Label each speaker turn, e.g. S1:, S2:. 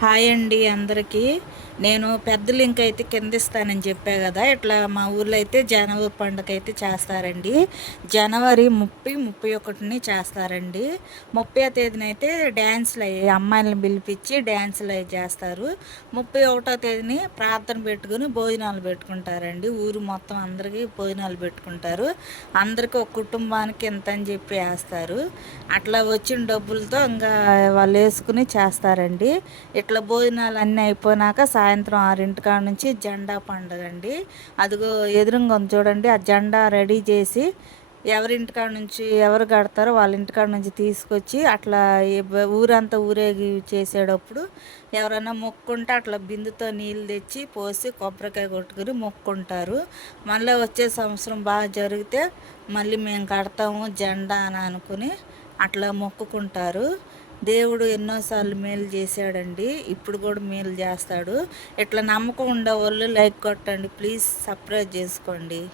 S1: Hi అండి అందరికీ. నేను పెద్ద లింక్ అయితే కింద ఇస్తానని చెప్పా కదా ఇట్లా మా ఊర్లో అయితే జనవరి పండుగ అయితే చేస్తారండి. జనవరి ముప్పై ముప్పై ఒకటిని చేస్తారండి. ముప్పై తేదీన అయితే డ్యాన్స్లు అయ్యి అమ్మాయిలను పిలిపించి డ్యాన్సులు అవి చేస్తారు. ముప్పై ఒకటో తేదీని ప్రార్థన పెట్టుకుని భోజనాలు పెట్టుకుంటారండి. ఊరు మొత్తం అందరికీ భోజనాలు పెట్టుకుంటారు. అందరికీ ఒక కుటుంబానికి ఇంత అని చెప్పి వేస్తారు. అట్లా వచ్చిన డబ్బులతో ఇంకా వాళ్ళు వేసుకుని చేస్తారండి. ఇట్లా భోజనాలు అన్నీ అయిపోయినాక సాయంత్రం ఆరింటి కాడ నుంచి జెండా పండుగ అండి. అదిగో ఎదురుగా ఉంది చూడండి ఆ జెండా రెడీ చేసి ఎవరింటికాడ నుంచి ఎవరు కడతారో వాళ్ళ ఇంటికాడ నుంచి తీసుకొచ్చి అట్లా ఊరంతా ఊరేగి చేసేటప్పుడు ఎవరైనా మొక్కుంటే అట్లా బిందుతో నీళ్ళు తెచ్చి పోసి కొబ్బరికాయ కొట్టుకుని మొక్కుంటారు. మళ్ళీ వచ్చే సంవత్సరం బాగా జరిగితే మళ్ళీ మేము కడతాము జెండా అని అనుకుని అట్లా మొక్కుకుంటారు. దేవుడు ఎన్నోసార్లు మేలు చేశాడండి. ఇప్పుడు కూడా మేలు చేస్తాడు. ఇట్లా నమ్మకం ఉండే వాళ్ళు లైక్ కొట్టండి. ప్లీజ్ సబ్స్క్రైబ్ చేసుకోండి.